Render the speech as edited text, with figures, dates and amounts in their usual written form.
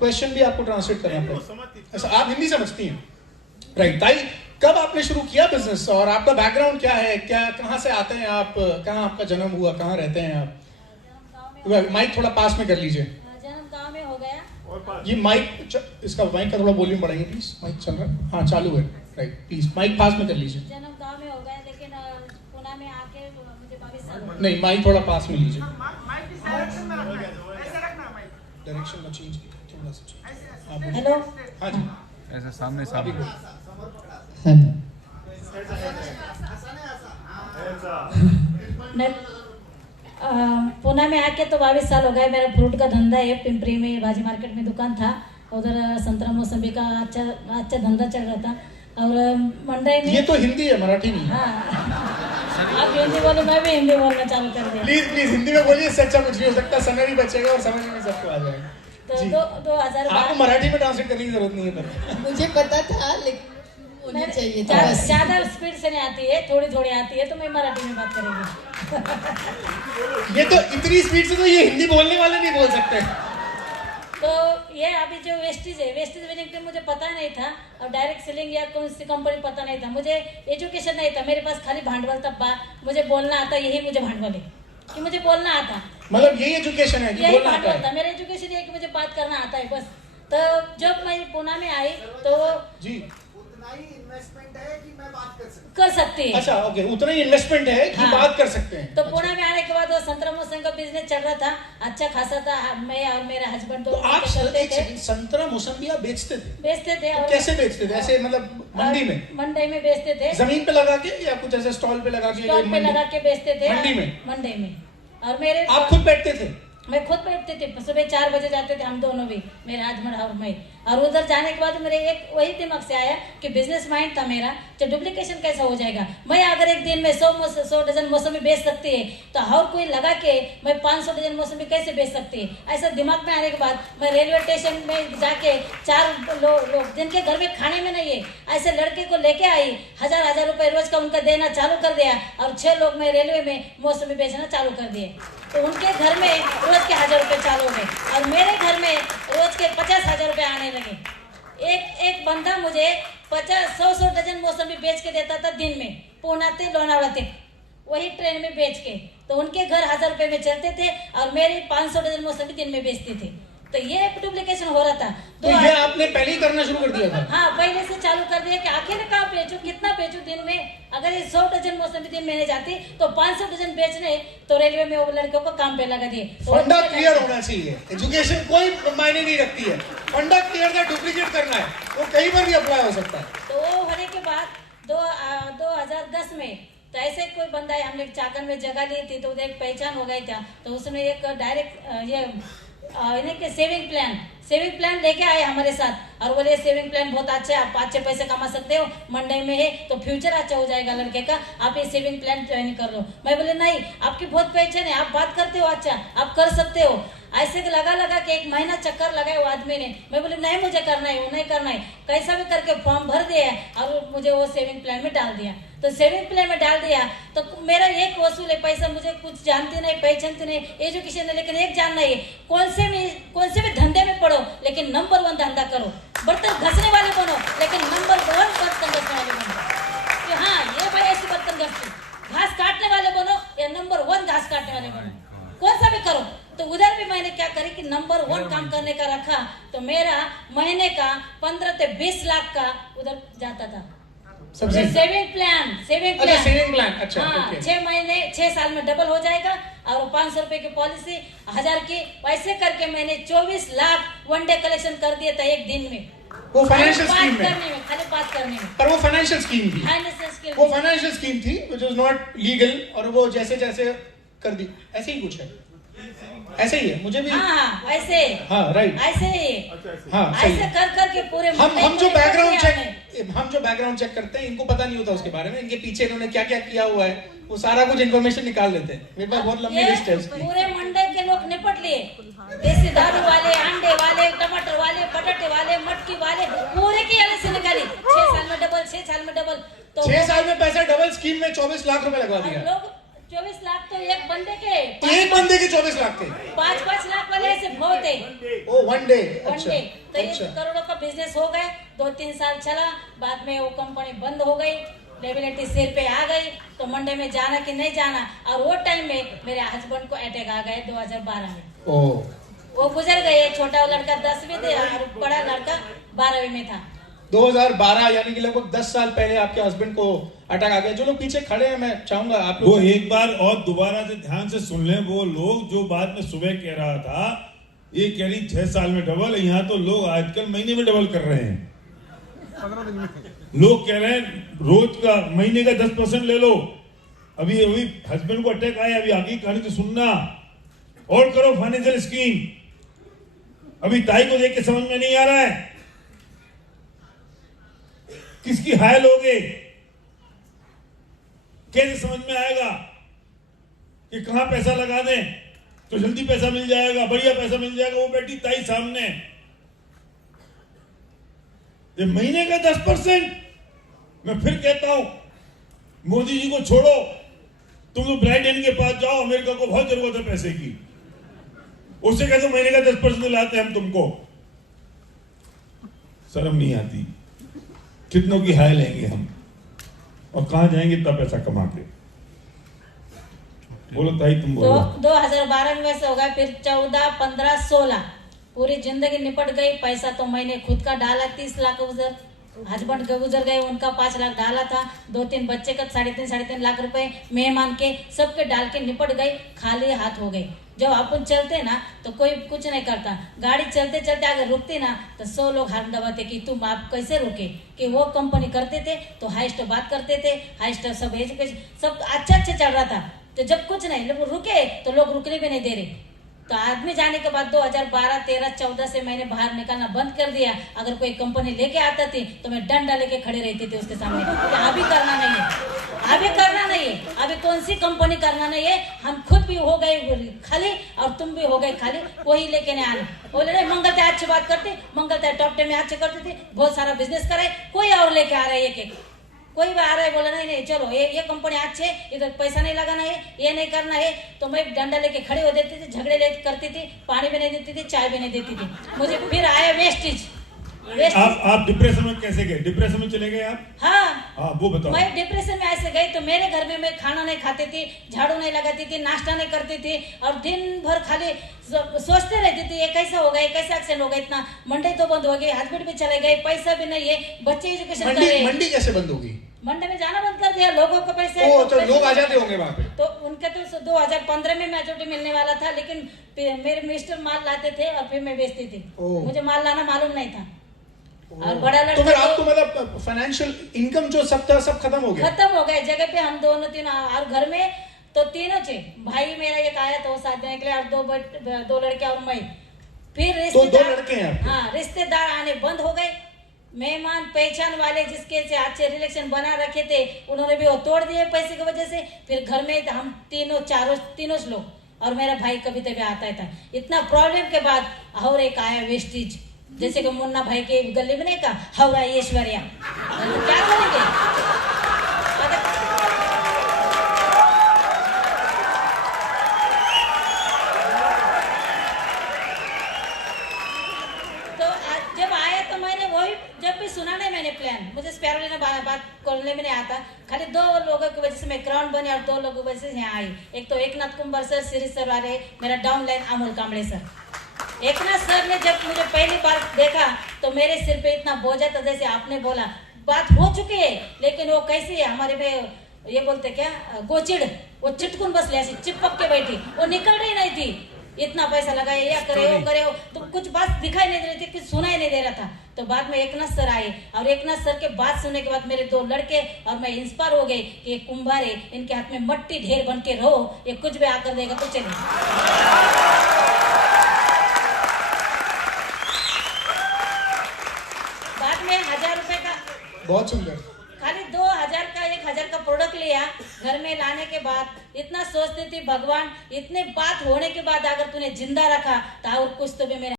Question भी आपको translate करना पड़ेगा। अच्छा, आप हिंदी समझती हैं, राइट। ताई, कब आपने शुरू किया बिजनेस और आपका बैकग्राउंड क्या है, क्या कहाँ से आते हैं आप, कहाँ आपका जन्म हुआ, कहाँ रहते हैं आप? माइक थोड़ा पास में कर लीजिए। जन्म गांव में हो गया। ये माइक, इसका माइक का थोड़ा वॉल्यूम बढ़ाइए प्लीज। माइक चल रहा है? हाँ चालू है, राइट। प्लीज माइक पास में कर लीजिए। जन्म गांव में हो गया, लेकिन पुणे में आके मुझे 22 साल। नहीं, माइक थोड़ा पास में लीजिए। डायरेक्शन में चेंज थोड़ा सा। हेलो, हाँ जी, ऐसे सामने सामने पुणे में आके तो 22 साल हो गए। मेरा फ्रूट का धंधा है, पिंपरी में भाजी मार्केट में दुकान था। उधर संतरा मौसमी का अच्छा धंधा चल रहा था। और मंडई में, ये तो हिंदी है, मराठी नहीं है। हाँ, आप हिंदी बोले, मैं भी हिंदी बोलना चालू कर दिया। प्लीज प्लीज हिंदी में बोलिए, इससे अच्छा कुछ नहीं हो सकता। समय भी बचेगा और समझ में सबको आ जाएगा। तो 2012 आपको मराठी में ट्रांसलेट करने की जरूरत नहीं है, पर मुझे पता था, लेकिन होनी चाहिए था। ज्यादा स्पीड से नहीं आती है, थोड़ी थोड़ी आती है, तो मैं मराठी में बात करेंगी। ये तो इतनी स्पीड से तो ये हिंदी बोलने वाले नहीं बोल सकते। तो ये अभी जो वेस्टेज है, वेस्टेज विनिंग टीम मुझे पता नहीं था, और डायरेक्ट सेलिंग या कौन सी कंपनी पता नहीं था। मुझे एजुकेशन नहीं था, मेरे पास खाली भांडवल था। मुझे बोलना आता, यही मुझे भांडवल है कि मुझे बोलना आता। मतलब यही एजुकेशन है कि यही बोलना आता भांडवल था है? मेरा एजुकेशन, ये कि मुझे बात करना आता है बस। तो जब मैं पुणे में आई तो जी, उतना ही इन्वेस्टमेंट है कि मैं बात कर सकती है। अच्छा, ओके, उतना ही इन्वेस्टमेंट है कि हाँ। बात कर सकते हैं। तो पुणे में आने के बाद वो संतरा मौसम का बिजनेस चल रहा था, अच्छा खासा था। मैं और मेरा हस्बैंड तो आप चलते थे, संतरा मौसम्बी आप बेचते थे? बेचते थे। और कैसे बेचते थे? ऐसे मतलब मंडी में? मंडी में बेचते थे, जमीन पे लगा के या कुछ ऐसे स्टॉल पे लगा के? स्टॉल पे लगा के बेचते थे मंडी में? मंडी में। और मेरे आप खुद बैठते थे? मैं खुद बैठते थे, सुबह 4 बजे जाते थे हम दोनों भी, मेरे हस्बैंड और मैं। और उधर जाने के बाद मेरे एक वही दिमाग से आया कि बिजनेस माइंड था मेरा, जो डुप्लीकेशन कैसा हो जाएगा। मैं अगर एक दिन में 100 डजन मौसमी बेच सकती है, तो हर कोई लगा के मैं 500 डजन मौसमी कैसे बेच सकती है। ऐसा दिमाग में आने के बाद मैं रेलवे स्टेशन में जाके 4 लोग जिनके घर में खाने में नहीं है, ऐसे लड़के को लेके आई, 1000 रुपए रोज का उनका देना चालू कर दिया। और 6 लोग मैं रेलवे में मौसमी बेचना चालू कर दिए। तो उनके घर में रोज के 1000 रुपए चालू हो गए, और मेरे घर में रोज के 50,000 रुपए आने लगे। एक बंदा मुझे 100 डजन मौसमी बेच के देता था दिन में, पुणे से लोनावला तक, वही ट्रेन में बेच के। तो उनके घर 1000 रुपए में चलते थे, और मेरे 500 डजन मौसमी दिन में बेचते थे। तो ये डुप्लीकेशन हो रहा था। तो ये आपने पहले ही करना शुरू कर दिया था? हाँ, पहले से चालू कर दिया कि आखिर कहाँ बेचूं, कितना बेचूं दिन में। अगर ये 100 डजन मौसमी दिन में जाती तो 500 डजन बेचने, तो रेलवे में वो लड़कियों को काम पे लगा दिए। तो फंडा क्लियर होना चाहिए। एजुकेशन कोई मायने नहीं रखती है, फंडा क्लियर था। डुप्लीकेट करना है वो कहीं पर भी अप्लाई हो सकता है। तो वो होने के बाद 2010 में तो ऐसे कोई बंदा है, हमने चाकन में जगह ली थी, तो उधर एक पहचान हो गई था। तो उसने एक डायरेक्ट ये सेविंग प्लान लेके आए हमारे साथ, और बोले सेविंग प्लान बहुत अच्छा है, आप अच्छे पैसे कमा सकते हो, मंडी में है तो फ्यूचर अच्छा हो जाएगा लड़के का, आप ये सेविंग प्लान ज्वाइन कर लो। मैं बोले नहीं, आपकी बहुत पहचान है, आप बात करते हो, अच्छा आप कर सकते हो। ऐसे लगा के 1 महीना चक्कर लगाए वो आदमी ने। मैं बोले नहीं, मुझे करना है, वो नहीं करना है, कैसा भी करके फॉर्म भर दिया, और मुझे वो सेविंग प्लान में डाल दिया। तो सेविंग प्लान में डाल दिया तो मेरा एक वसूल है पैसा, मुझे कुछ जानती नहीं, पहचानती नहीं, एजुकेशन है, लेकिन एक जानना है, कौन से भी धंधे में पढ़ो, लेकिन नंबर 1 धंधा करो। बर्तन घसने वाले बनो, लेकिन नंबर 1 बर्तन घसने वाले बनो। कि हाँ, ये भाई ऐसे बर्तन घसते, घास काटने वाले बनो या नंबर 1 घास काटने वाले बनो, कौन सा भी करो। तो उधर भी मैंने क्या करी कि नंबर 1 काम करने का रखा। तो मेरा महीने का 15 से 20 लाख का उधर जाता था। सेविंग प्लान अच्छा, हाँ, ओके। 6 साल में डबल हो जाएगा, और 500 रुपए की पॉलिसी, 1000 की, वैसे करके मैंने 24 लाख वन डे कलेक्शन कर दिया था एक दिन में। वो फाइनेंशियल स्कीम में, खाली बात करने में। पर वो फाइनेंशियल स्कीम थी, वो फाइनेंशियल स्कीम थी व्हिच वाज नॉट लीगल, और वो जैसे कर दी, ऐसे ही कुछ है, ऐसे ही है। मुझे भी हाँ, ऐसे, हाँ, राइट, ऐसे ही, हाँ, ऐसे कर के पूरे हम जो बैकग्राउंड चेक करते हैं, इनको पता नहीं होता उसके बारे में, इनके पीछे इन्होंने क्या क्या किया हुआ है, वो सारा कुछ इन्फॉर्मेशन निकाल लेते हैं। मेरे पास बहुत लंबी लिस्ट है उसकी। पूरे मंडे के लोग निपट लिए, देसी दारू वाले, अंडे वाले, टमाटर वाले, बटाटे वाले, मटकी वाले, पूरे की अलग से निकाली। 6 साल में डबल, 6 साल में डबल। तो 6 साल में पैसा डबल, स्कीम में 24 लाख रुपए लगवा दिया। लोग 24 लाख तो एक बंदे के, एक बंदे के 24 लाख थे। 5-5 लाख वाले ऐसे बहुत है। ओ वन डे। वन अच्छा डे तो ये अच्छा। करोड़ों का बिजनेस हो गए। 2-3 साल चला, बाद में वो कंपनी बंद हो गई, लायबिलिटी सिर पे आ गई, तो मंडे में जाना कि नहीं जाना। और वो टाइम में मेरे हस्बैंड को अटैक आ गए 2012 में। ओ वो गुजर गए। छोटा लड़का 10वीं थे और बड़ा लड़का 12वीं में था। 2012 यानी कि लगभग 10 साल पहले आपके हस्बैंड को अटैक आ गया। जो लोग पीछे खड़े हैं, मैं चाहूंगा आप वो लोग एक बार और दोबारा से ध्यान से सुन लें। वो लोग जो बाद में सुबह कह रहा था, ये कह रही 6 साल में डबल, यहाँ तो लोग आजकल महीने में डबल कर रहे हैं। 15 दिन में। लोग कह रहे हैं रोज का, महीने का 10% ले लो। अभी अभी हस्बैंड को अटैक आया, अभी आगे कहानी तो सुनना और करो फाइनेंशियल स्कीम। अभी ताई को देख के समझ में नहीं आ रहा है किसकी हाय लोगे, कैसे समझ में आएगा कि कहां पैसा लगा दें तो जल्दी पैसा मिल जाएगा, बढ़िया पैसा मिल जाएगा। वो बैठी ताई सामने, ये महीने का 10%। मैं फिर कहता हूं, मोदी जी को छोड़ो, तुम तो ब्राइडेन के पास जाओ, अमेरिका को बहुत जरूरत है पैसे की, उससे कहते महीने का 10% लाते हैं हम तुमको। शर्म नहीं आती? कितनों की हाय लेंगे हम और कहां जाएंगे इतना पैसा कमा के? बोलो ताई, तुम तो बोलो। 2012 में वैसे हो गया, फिर 14, 15, 16 पूरी जिंदगी निपट गई। पैसा तो मैंने खुद का डाला 30 लाख उधर, हस्बैंड के गुजर गए, उनका 5 लाख डाला था, 2-3 बच्चे का 3.5 लाख रुपए मेहमान के सबके डाल के निपट गई। खाली हाथ हो गए। जब अपन चलते ना तो कोई कुछ नहीं करता। गाड़ी चलते चलते अगर रुकती ना तो 100 लोग हाथ दबाते कि तुम आप कैसे रुके। कि वो कंपनी करते थे तो हाइस्ट बात करते थे, हाइस्ट सब एजुकेशन सब अच्छा चल रहा था। तो जब कुछ नहीं लोग रुके तो लोग रुकने भी नहीं दे रहे। तो आदमी जाने के बाद 2012, 13, 14 से मैंने बाहर निकलना बंद कर दिया। अगर कोई कंपनी लेके आता थी तो मैं डंडा लेके खड़े रहती थी उसके सामने कि अभी करना नहीं है, अभी करना नहीं है, अभी कौन सी कंपनी करना नहीं है। हम खुद भी हो गए खाली और तुम भी हो गए खाली, कोई लेके नहीं आना। बोले नहीं, मंगलता अच्छी बात करती, मंगलता टॉप 10 में अच्छे करती थी, बहुत सारा बिजनेस करे, कोई और लेके आ रहा है एक कोई भी आ रहा है। बोला नहीं नहीं चलो ये कंपनी अच्छी है, इधर पैसा नहीं लगाना है, ये नहीं करना है। तो मैं डंडा लेके खड़े हो देती थी, झगड़े करती थी, पानी भी नहीं देती थी, चाय भी नहीं देती थी। मुझे फिर आया वेस्टेज। आप डिप्रेशन में कैसे गए? डिप्रेशन में चले गए आप? हाँ, वो बताओ। मैं डिप्रेशन में ऐसे गई तो मेरे घर में मैं खाना नहीं खाती थी, झाड़ू नहीं लगाती थी, नाश्ता नहीं करती थी और दिन भर खाली सोचते रहती थी ये कैसा होगा, ये कैसा एक्सीडेंट होगा। इतना मंडी तो बंद हो गई, हस्बैंड भी चले गए, पैसा भी नहीं है, बच्चे एजुकेशन कर रहे हैं। मंडी कैसे बंद होगी? मंडी में जाना बंद कर दिया, लोगों को पैसे तो लोग आ जाते होंगे वहां पे। तो उनके तो 2015 में मैच्योरिटी मिलने वाला था, लेकिन मेरे मिस्टर माल लाते थे और फिर मैं बेचती थी। मुझे माल लाना मालूम नहीं था। और बड़ा लड़का तो फिर आपको मतलब फाइनेंशियल इनकम जो सब था सब खत्म हो गया? खत्म हो गए। जगह पे हम दोनों तीनों और घर में तो तीनों थे। भाई मेरा एक आया तो वो साथ देने के लिए और 2 लड़के और मैं। फिर तो 2 लड़के हैं आपके? हाँ, रिश्तेदार आने बंद हो गए। मेहमान पहचान वाले जिसके से अच्छे रिलेशन बना रखे थे उन्होंने भी वो तोड़ दिए पैसे की वजह से। फिर घर में हम तीनों लोग और मेरा भाई कभी तभी आता था। इतना प्रॉब्लम के बाद और एक आया वेस्टेज, जैसे कि मुन्ना भाई के गले में नहीं का हौरा ऐश्वर्या। तो क्या करेंगे? तो जब आया तो मैंने वही जब भी सुना नहीं मैंने प्लान। मुझे स्पैरो लेना बात करने में नहीं आता। खाली 2 लोगों की वजह से मैं क्राउन बने और 2 लोगों की वजह से यहाँ आई। एक तो Eknath comber sir, Shirish sir वाले, मेरा down line Amol Kamble sir. Eknath sir ने जब मुझे पहली बार देखा तो मेरे सिर पे इतना बोझा था, जैसे आपने बोला बात हो चुकी है लेकिन वो कैसी है हमारे में ये बोलते क्या गोचिड़, वो चिटकुन बस ले चिपक के बैठी, वो निकल रही नहीं थी। इतना पैसा लगाए, या करे वो करे वो, तो कुछ बात दिखाई नहीं दे रही थी, कुछ सुनाई नहीं दे रहा था। तो बाद में एकनाथ सर आए और एकनाथ सर के बात सुनने के बाद मेरे 2 लड़के और मैं इंस्पायर हो गए कि ये कुंभार है, इनके हाथ में मट्टी ढेर बन के रहो, ये कुछ भी आकर देगा कुछ नहीं। बाद में 1000 रुपए का बहुत सुंदर, खाली 2000 का 1000 का प्रोडक्ट लिया। घर में लाने के बाद इतना सोचती थी भगवान, इतने बात होने के बाद अगर तूने जिंदा रखा तो और कुछ तो भी मेरे